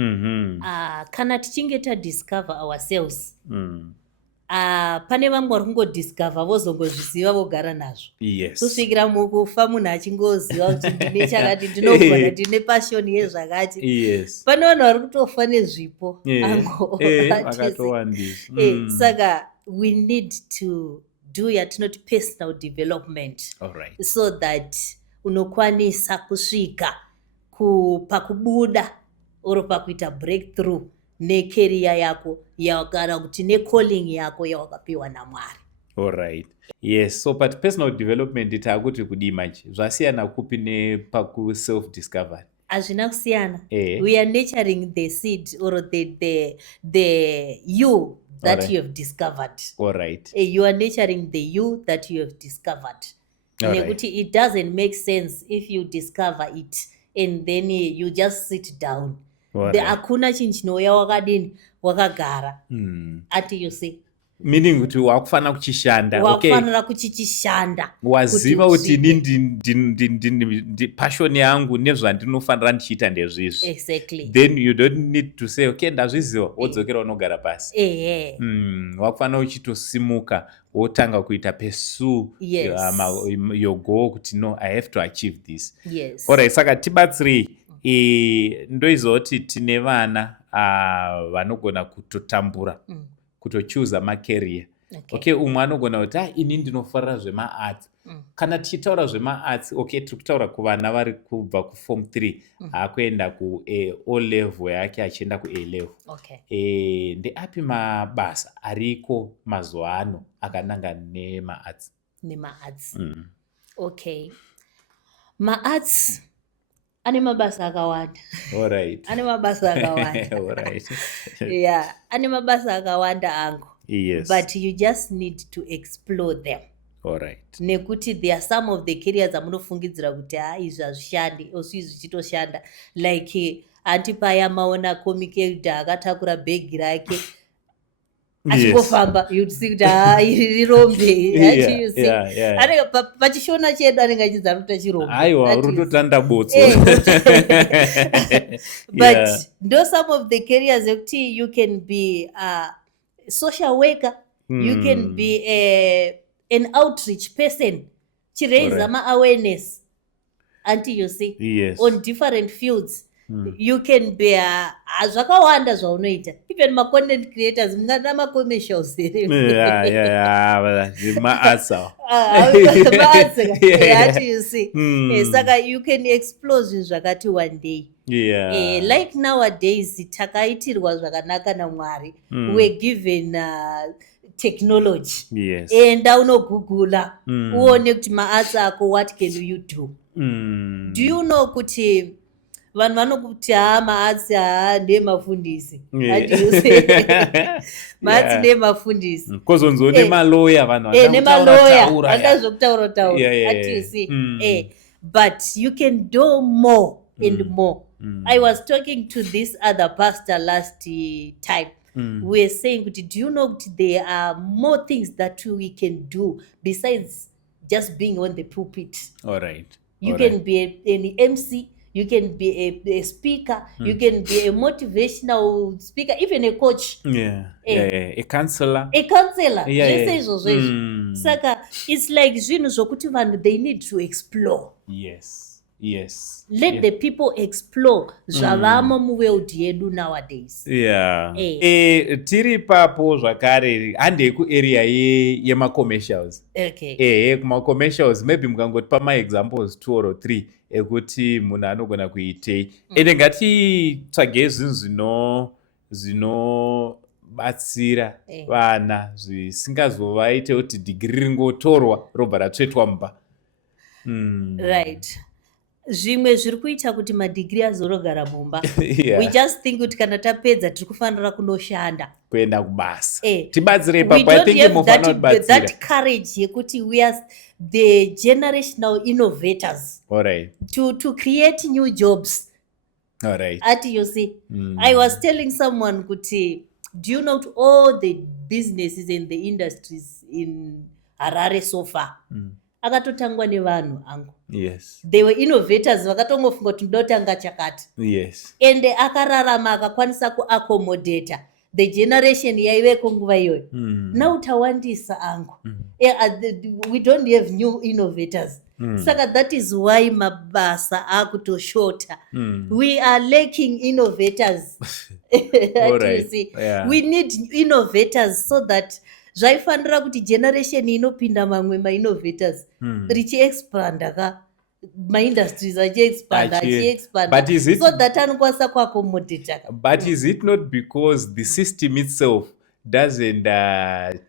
Kana tichinge tadiscover ourselves, pane vamwe vari kungodiscover vozongozviziva vogara nazvo. Yes. Kusvikira mukufa munhu achingoziva kuti ndine chakati, ndinogona, ndine pashoni yezvakati. Yes. Pane vanhu vari kutofa nezvipo. Saka we need to do yatinoti personal development. All right. So that unokwanisa kusvika pakubuda oro pakuita breakthrough necareer yako kana kuti necalling yako yawakapiwa naMwari. All right. Yes, so but personal development taakuti kudii manje zvasiyana kupi nepaku self discovery? Hazvina kusiyana. We are nurturing the seed or the you that right. you have discovered. All right. You are nurturing the you that you have discovered. Nekuti right. It doesn't make sense if you discover it and then you just sit down. Hakuna chinhu chinouya wakadini wakagara. Ati you see. Meaning kuti wakufanira kuchishanda. Wakufanira kuchichishanda. Waziva kuti ndi passion yangu nezvandinofanira ndichiita ndezvizvi. Exactly. Then you don't need to say okay ndazviziva wodzokera unogara pasi. Wakufanira uchitosimuka wotanga kuita pursue your goal kuti no, I have to achieve this. Yes. Alright, saka tibatsirei ndoizoti tine vana vanogona kutotambura kutochoose macareer. Okay, umwe anogona kuti ini ndinofarira zvemaarts. Kana tichitaura zvemaarts, okay, tiri kutaura kuvana vari kubva kuform 3 akuenda ku-O level yake achienda ku-A level. Okay. Ndeapi mabasa ariko mazuva ano akananga nemaarts? Nemaarts. Okay. Maarts ane mabasa akawanda. Alright. Ane mabasa akawanda. Alright. Yeah, ane mabasa akawanda angu. Yes. But you just need to explore them. Alright. Nekuti there are some of the careers amunofungidzira kuti izvi hazvishandi, osi izvi zvichitoshanda. Like anti paya maona comic actor akatakura bhegi rake. Achingofamba, you'd see kuti iri rirombe. Pachishona chedu anenge achidza anoita chirombe. Aiwa, rutotanda botso. But those some of the careers ekuti you can be a social worker, you can be an outreach person, chiraise awareness until you see. Yes. On different fields. You can be zvakawanda zvaunoita, even ma-content creators mungada ma-commercials here. You see. Saka you can explore zvinhu zvakati one day. Like nowadays takaitirwa zvakanaka naMwari. We're given technology. Yes. Enda unogugula uone kuti maarts ako what can you do. Do you know kuti vanhu vanokuti maarts ndemafundisi. Maarts ndemafundisi. Kozonzo nemaloya vanhu vandazvokutaura. Ati you see. But you can do more and more. I was talking to this other pastor last time. We were saying, do you know there are more things that we can do besides just being on the pulpit? All right. You can be an MC. You can be a speaker. You can be a motivational speaker, even a coach. A counselor. A counselor. Saka, it's like zvinhu zvokuti vanhu they need to explore. Yes. Let the people explore zvavamo muworld yedu nowadays. Tiri papo zvakare hande kuarea yema-commercials. Okay. Kuma-commercials maybe mungangotipa ma-examples 2 or 3 ekuti munhu anogona kuitei. Ende ngatitsvage zvinhu zvinobatsira vana zvisingazovaite kuti digiri ringotorwa robva ratsvetwa mumba. Right. Zvimwe zviri kuita kuti madigiri azorogara mumba. We just think kuti kana tapedza tiri kufanira kunoshanda. Kuenda kubasa. Tibatsire papa, I think mufanira kubatsira. That courage yekuti we are the generational innovators. All right. To create new jobs. All right. Ati you see. I was telling someone kuti Do you know all the businesses and the industries in Harare so far? Akatotangwa nevanhu angu. Yes. They were innovators vakatongofunga kuti ndotanga chakati. Yes. And akararama akakwanisa kuaccomodata the generation yaiveko nguva iyoyo. Now tawandisa angu. We don't have new innovators. Saka that is why mabasa akutoshota. We are lacking innovators. All right. You see? Yeah. We need innovators so that zvaifanira kuti generation inopinda mamwe ma-innovators richiexpanda ka ma-industries achiexpanda so that anokwanisa kuaccomodata. But is it not because the system itself doesn't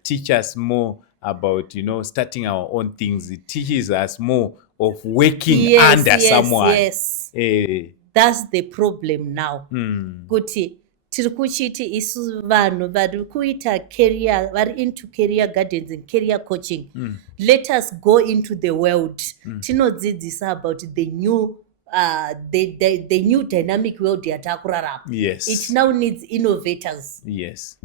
teach us more about, starting our own things? It teaches us more of working under someone. Yes. That's the problem now. Kuti tiri kuchiti isu vanhu vari kuita career, vari into career guidance and career coaching. Let us go into the world. Tinodzidzisa about the new the new dynamic world yatakurarama. Yes. It now needs innovators. Yes.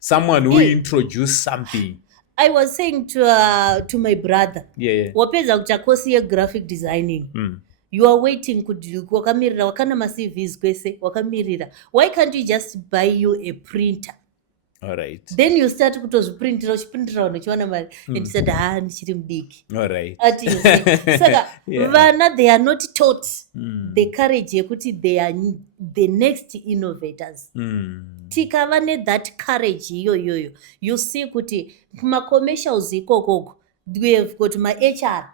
Someone who introduce something. I was saying to my brother, wapedza kuita course graphic designing. You are waiting wakamirira wakana ma-CVs kwese wakamirira. Why can't you just buy you a printer? All right. Then you start kutozviprintira uchiprintira vanhu uchiwana mari. And he said, ndichiri mudiki. All right. Ati you see. Saka vana they are not taught the courage yekuti they are the next innovators. Tikava that courage iyoyoyo. You see kuti kuma-commercials ikokoko we have got ma-HR.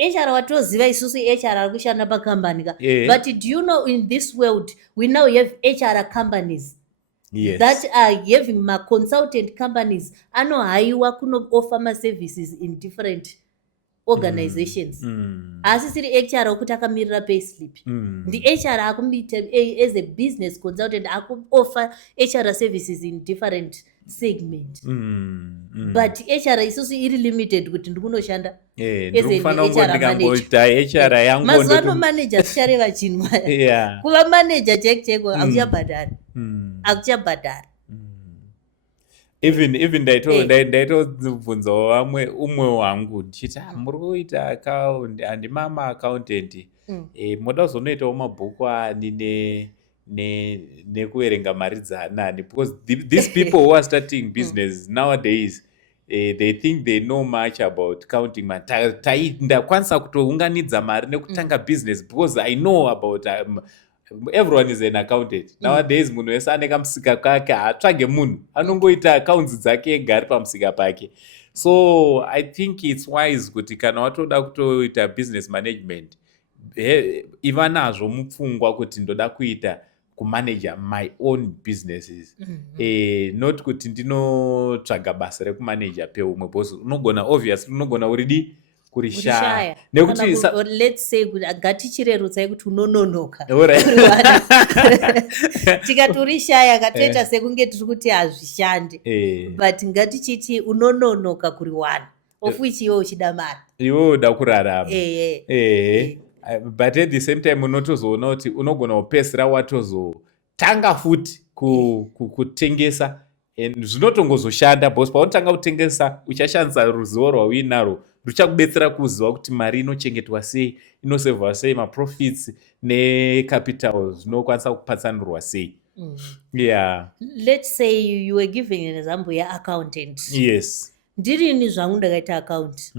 HR watoziva isusu HR ari kushanda pakambani ka. But do you know in this world we now have HR companies that are having ma-consultant companies anohaiwa kuno-offer ma-services in different organizations. Asisiri HR okuti akamirira payslip. The HR akumita as a business consultant aku-offer HR services in different segment. But HR isusu iri limited kuti ndikunoshanda as HR manager. Mazano manager sichareva chinhu. Kuva manager cheko akuchabhadhari. Akuchabhadhari. Even ndaitobvunzawo umwe wangu ndichiti muri kuita account handimama accountant moda kuzonoitawo mabhuku ani nekuverenga mari dzaanani, because these people who are starting business nowadays they think they know much about counting. Ndakwanisa kutounganidza mari nekutanga business because I know about everyone is an accountant. Nowadays munhu wese ane kamusika kake haatsvage munhu, anongoita accounts dzake ega ari pamusika pake. So I think it's wise kuti kana watoda kutoita business management iva nazvo mupfungwa kuti ndoda kuita kumanage my own businesses. Not kuti ndinotsvaga basa rekumanage peumwe, because obviously unogona uridi kurishaya. Nekuti let's say ngatichirerutsai kuti unononoka. Tikaturishaya katoita sekunge tiri kuti hazvishande. But ngatichiti unononoka kuri one, of which iwe uchida mari. Iwe uda kurarama. But at the same time unotozoona kuti unogona kupedzisira watozotanga futi kutengesa. Zvinotongozoshanda because paunotanga kutengesa uchashandisa ruzivo rwauinarwo ruchakubetsera kuziva kuti mari inochengetwa sei, inosevhwa sei, maprofits necapital zvinokwanisa kupatsanurwa sei. Let's say you were giving an example yeaccountant. Yes. Ndirini zvangu ndakaita account.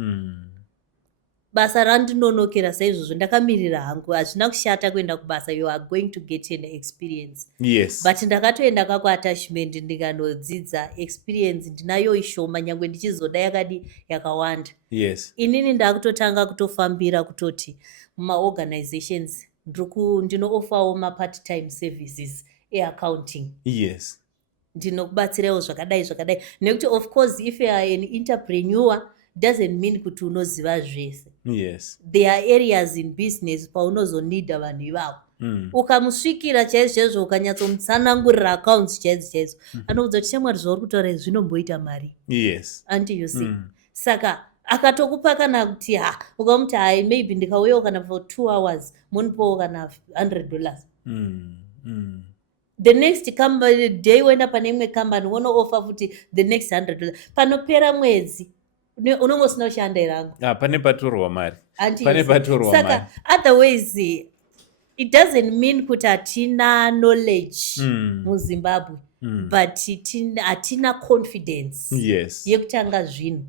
Basa randinonokera saizvozvo ndakamirira hangu, hazvina kushata kuenda kubasa. You are going to get an experience. Yes. But ndakatoenda kakuattachment ndikanodzidza experience ndinayo ishoma nyangwe ndichizoda yakadi yakawanda. Yes. Inini ndakutotanga kutofambira kutoti ma-organizations ndinooffawo ma-part-time services e-accounting. Yes. Ndinokubatsirawo zvakadai nekuti of course if you are an entrepreneur doesn't mean kuti unoziva zvese. Yes. There are areas in business paunozonida vanhu ivavo. Ukamusvikira chaizvo ukanyatsomutsanangurira accounts chaizvo anokudza kuti shamwari zvauri kutaura zvinomboita mari. Yes. Until you see. Saka akatokupa kana kuti ukamuti maybe ndikauyawo kana for 2 hours munipowo kana $100. the next company day wenda pane imwe company offer futi the next $100 panopera mwedzi unonge usina kushanda irangu pane patorwa mari pane patorwa mari saka otherwise it doesn't mean kuti hatina knowledge muZimbabwe but hatina confidence yekutanga zvinhu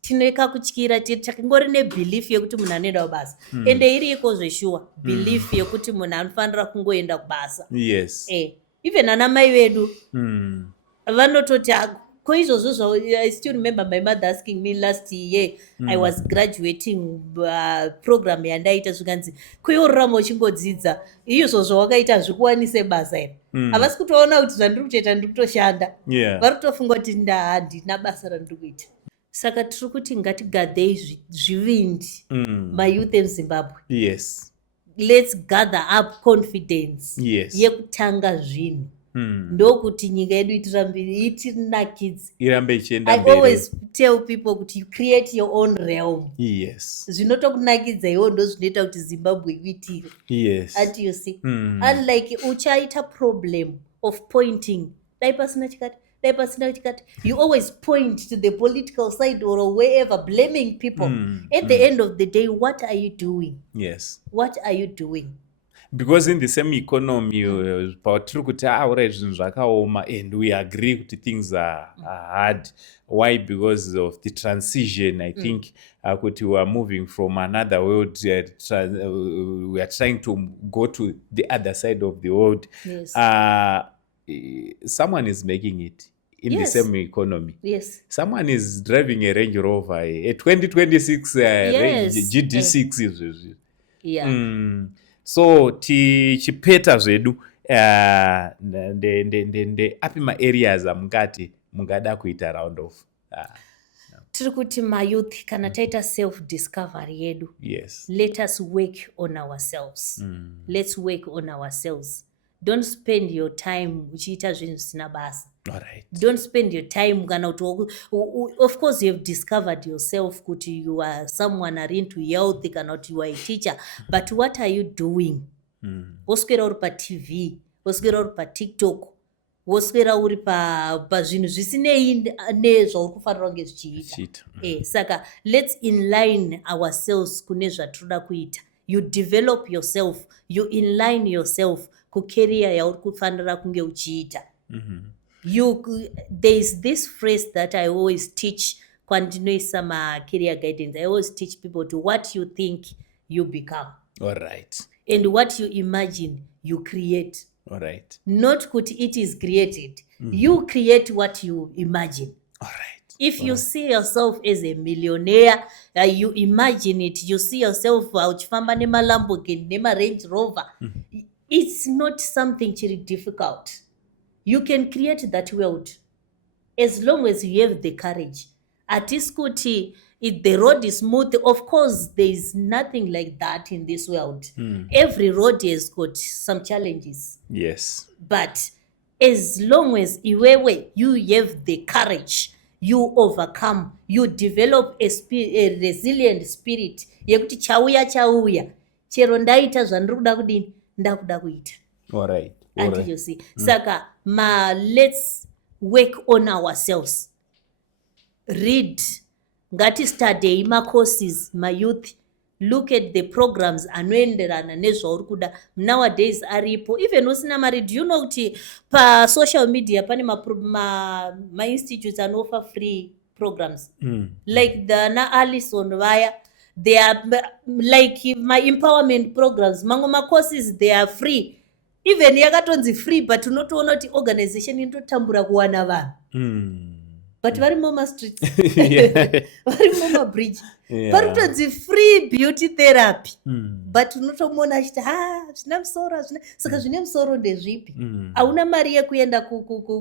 tinoika kutyira takangori nebelief yekuti munhu anoenda kubasa ende iriko zveshuwa belief yekuti munhu anofanira kungoenda kubasa even ana mai vedu vanototi ko izvozvo I still remember my mother asking me last year I was graduating program yandaita zvikanzi kuyororama uchingodzidza izvozvo wakaita zvikuwanise basa here havasi kutoona kuti zvandiri kutoita ndiri kutoshanda vari kutofunga kuti handina basa randiri kuita saka tiri kuti ngatigadhei zvivindi mayouth emuZimbabwe let's gather up confidence yekutanga zvinhu ndokuti nyika yedu itinakidze I always tell people kuti you create your own realm zvinotokunakidza iwo ndo zvinoita kuti Zimbabwe iitire ati you see unlike uchaita problem of pointing dai pasina chikati you always point to the political side or wherever blaming people at the end of the day what are you doing what are you doing because in the same economy patiri kuti alright zvinhu zvakaoma and we agree kuti things are hard why because of the transition I think kuti we are moving from another world we are trying to go to the other side of the world someone is making it in the same economy someone is driving a Range Rover a 2026 Range GD6 izvozvo so tichipeta zvedu api maareas amungati mungada kuita round off tiri kuti mayouth kana taita self discovery yedu let us work on ourselves let's work on ourselves don't spend your time uchiita zvinhu zvisina basa don't spend your time kana kuti of course you have discovered yourself kuti you are someone are into health kana kuti you are a teacher but what are you doing woswera uri paTV woswera uri paTikTok woswera uri pazvinhu zvisinei nezvauri kufanira kunge zvichiita saka let's inline ourselves kune zvatinoda kuita you develop yourself you inline yourself kucareer yauri kufanira kunge uchiita there is this phrase that I always teach kwandinoisa career guidance I always teach people to what you think you become and what you imagine you create not kuti it is created you create what you imagine if you see yourself as a millionaire you imagine it you see yourself uchifamba nemaLamborghini nemaRange Rover it's not something chiri difficult you can create that world as long as you have the courage atisi kuti if the road is smooth of course there is nothing like that in this world every road has got some challenges but as long as iwewe you have the courage you overcome you develop a resilient spirit yekuti chauya chero ndaita zvandiri kuda kudini ndakuda kuita and you see saka let's work on ourselves read ngati study courses youth look at the programs anoenderana nezvauri kuda nowadays aripo even usina mari do you know kuti social media pane institutes offer free programs like the Alison vaya they are like my empowerment programs mamwe courses they are free even yakatonzi free but unotoona kuti organization inototambura kuwana vanhu but vari moma streets vari moma bridge pari kutonzi free beauty therapy but unotomona achiti zvina musoro saka zvine musoro ndezvipi hauna mari yekuenda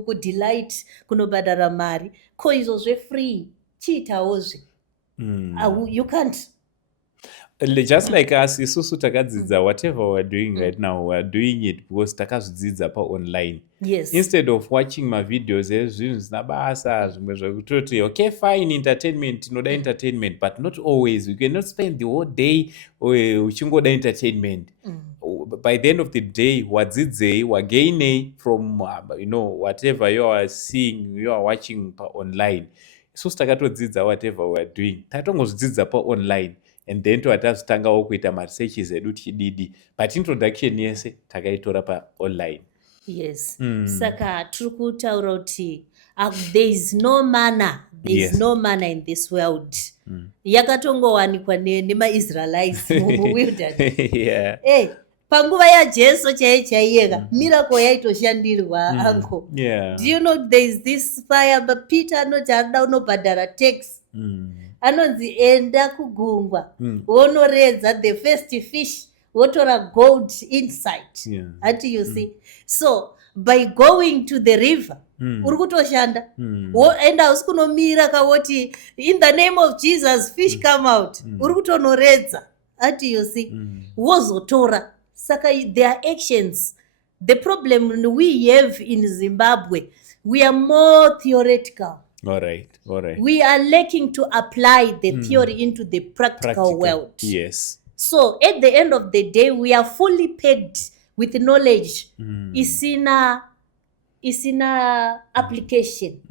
kudelight kunobhadhara mari ko izvo free chiitawozve you can't just like us isusu takadzidza whatever we're doing right now we're doing it because takazvidzidza online instead of watching videos ezvinhu zvisina basa zvimwe zvekutoti okay fine entertainment tinoda entertainment but not always you cannot spend the whole day uchingoda entertainment by the end of the day wadzidzei wagainei from whatever you are seeing, you are watching online. Isusu takatodzidza whatever we are doing takatongozvidzidza paonline, and then tatazotangawo kuita maresearches edu tichididi, but introduction yese takaitora paonline. Yes. Saka tiri kutaura kuti there is no manna, Yes. no manna in this world. Yakatongowanikwa nemaIsraelites mumwilderness. Yeah. Panguva yaJesu chaiyeka miracle yaitoshandirwa uncle. Yeah. Do you know there is this fire, but Peter anoti anoda unobhadhara tax. Anonzi enda kugungwa wonoredza the first fish wotora gold inside. Until you see. So by going to the river uri kutoshanda and hausi kunomira kawoti in the name of Jesus fish come out, uri kutonoredza. Until you see. Wozotora. Saka their actions. The problem we have in Zimbabwe, we are more theoretical. All right. We are lacking to apply the theory into the practical world. Yes. So at the end of the day, we are fully packed with knowledge. Isina application.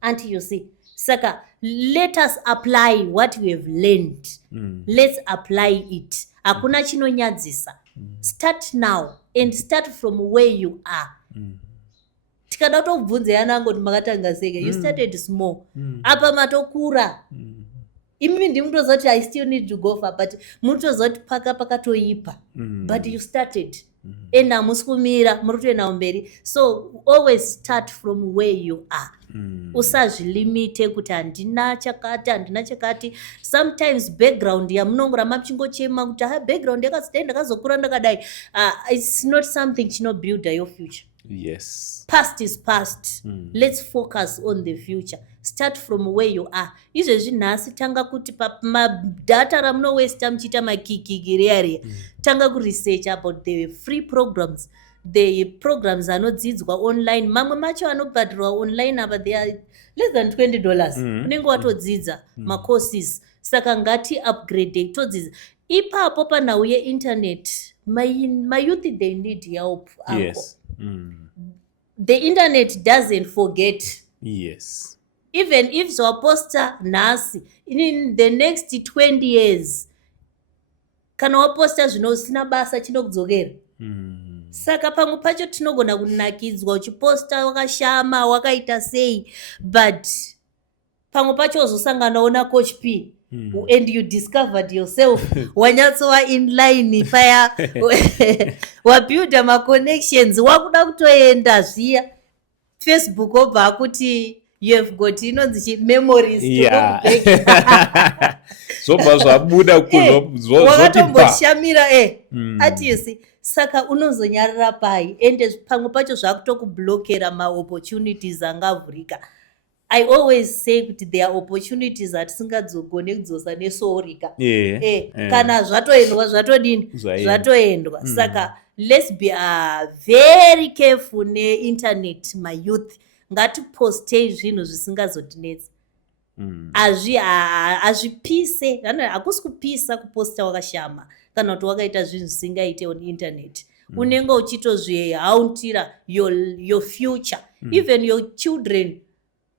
Until you see. Saka, let us apply what we have learned. Let's apply it. Hakuna chinonyadzisa. Start now and start from where you are. Tikada tobvunza yana angoti makatanga seke. You started small. Apa matokura. Imimi ndimutozoti kuti I still need to go far, but mutozoti pakatoipa. But you started. And hamusi kumira muri kutoenda mberi. So always start from where you are. Usazvilimite kuti handina chakati. Sometimes background yamunongoramba muchingochema kuti background yakazidai ndakazokura ndakadai. It's not something chinobuilda your future. Yes. Past is past. Let's focus on the future. Start from where you are. Izvezvi nhasi tanga kuti madata ramunowesta muchiita makikigiriari. Tanga kuresearch about the free programs. The programs anodzidzwa online. Mamwe macho anobhadharwa online apa they are less than $20. Unenge watodzidza macourses. Saka ngati upgrade todzidza. Ipapo panauye internet. My youth, they need help. Uncle. Yes. The internet doesn't forget. Yes. Even if zwaposta nhasi in the next 20 years kana waposta zvinosina basa chinokudzokera. Saka pamwe pacho tinogona kunakidzwa uchiposta wakashama wakaita sei, but pamwe pacho wazosanganawo naCoach P and you discovered yourself wanyatsova inline paya wabuilda maconnections wakuda kutoenda zviya Facebook obva akuti you have got inonzi memories. Yeah. Zobva zvabuda wakatomboshamira ati you see. Saka unozonyarara pai ende pamwe pacho zvakutokublokera maopportunities angavhurika. I always say kuti there are opportunities atisingadzogone kudzosa nesoorika. Kana zvatoendwa zvatodini zvatoendwa. Saka let's be very careful neinternet, my youth. Ngatipostei zvinhu zvisingazotinetsa. Azvipise. Hakusi kupisa kuposta wakashama kana kuti wakaita zvinhu zvisingaite on internet. Unenge uchitozvihauntira your future. Even your children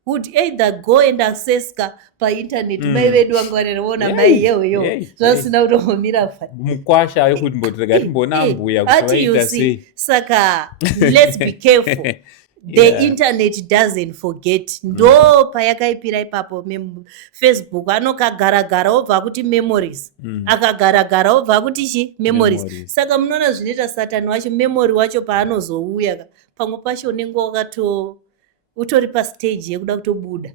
would either go and access painternet. Mai vedu vangu vanenoona mai yehoyo zvasina kutombomira fa mukwasha yekuti mbotagatimboona mbuya kuti vaita sei. Saka let's be careful. The internet doesn't forget. Ndo payakaipira ipapo Facebook anokagara obva kuti memories. Akagara obva kuti chi memories. Saka munoona zvinoita Satani wacho memory wacho paanozouya pamwe pacho unenge utori pastage yekuda kutobuda.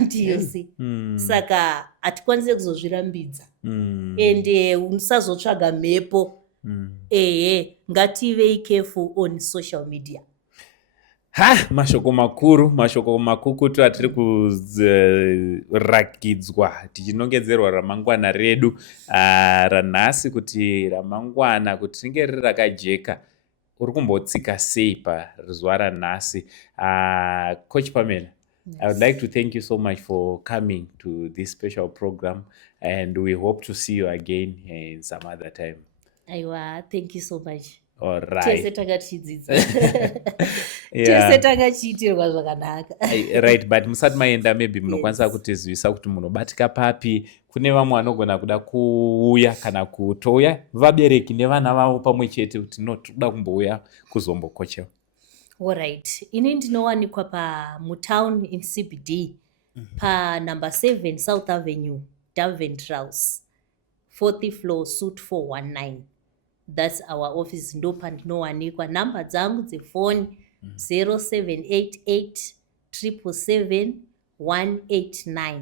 Until you see. Saka hatikwanise kuzozvirambidza. And usazotsvaga mhepo. Ngativei careful on social media. Mashoko makukutu atiri kurakidzwa tichinongedzerwa ramangwana redu ranhasi, kuti ramangwana kuti ringe riri rakajeka. Uri kumbotsika sei pazuva ranhasi? Coach Pamela, yes. I would like to thank you so much for coming to this special program, and we hope to see you again in some other time. Aiwa, thank you so much. Alright. Tese takachidzidza. Yeah. Tese takachiitirwa zvakanaka. Right, but musati maenda maybe munokwanisa Yes. kutizivisa kuti munobatika papi, kune vamwe vanogona kuda kuuya kana kutouya vabereki nevana vavo pamwe chete kuti no toda kumbouya kuzombokochewa. Alright, ini ndinowanikwa mutown in CBD pa number 7 South Avenue, Davent House, 4th floor, suite 419. That's our office. Ndo pandinowanikwa. Namba dzangu dzefoni 0788 777 189,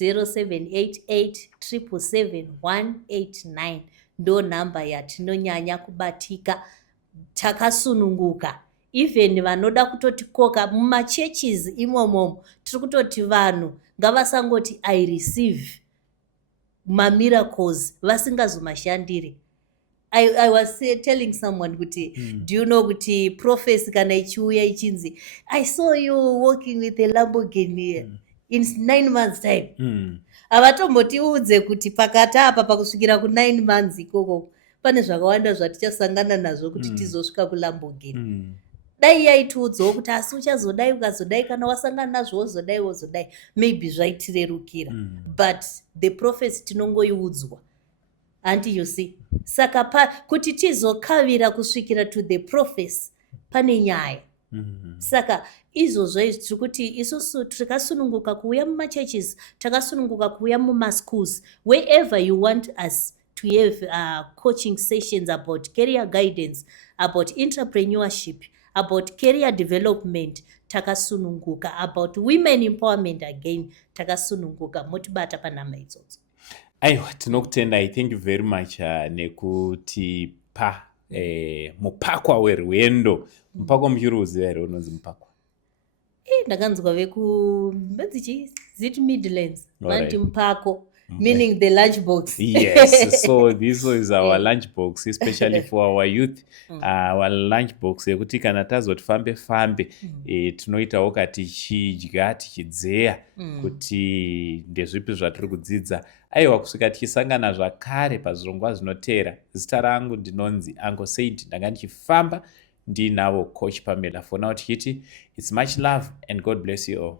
0788 777 189 ndo namba yatinonyanya kubatika. Takasununguka. Even vanoda kutotikoka mumachurches imomomo tiri kutoti vanhu ngavasangoti I receive miracles vasingazomashandiri. I was telling someone kuti do you know kuti prophecy kana ichiuya ichinzi I saw you walking with a Lamborghini in 9 months time. Avatombotiudze kuti pakati apa pakusvikira ku9 months ikoko pane zvakawanda zvatichasangana nazvo kuti tizosvika kuLamborghini. Dai yaitiudzawo kuti asi uchazodai ukazodai kana wasangana nazvo wozodai maybe zvaitirerukira. But the prophecy tinongoiudzwa. And you see, saka kuti tizokavira kusvikira to the prophecy pane nyaya. Saka izvozvo tiri kuti isusu takasununguka kuuya mumachurches, takasununguka kuuya mumaschools, wherever you want us to have coaching sessions about career guidance, about entrepreneurship, about career development, takasununguka, about women empowerment again, takasununguka, motibata panhama idzodzo. Aiwa, tinokutendai, thank you very much nekutipa mupakwa werwendo. Mupakwa muchiruziva here unonzi mupakwa? Ndakanzwa ziti Midlands, vanti mupako, meaning the lunchbox. Yes, so this is our lunchbox, especially for our youth. Our lunchbox yekuti kana tazoti fambe tinoitawo tichidya tichidzeya kuti ndezvipi zvatiri kudzidza. Aiwa, kusvika tichisangana zvakare pazvirongwa zvinotevera. Zita rangu ndinonzi Uncle Saint, ndanga ndichifamba ndinavo Coach Pamela. For now tichiti it's much love and God bless you all.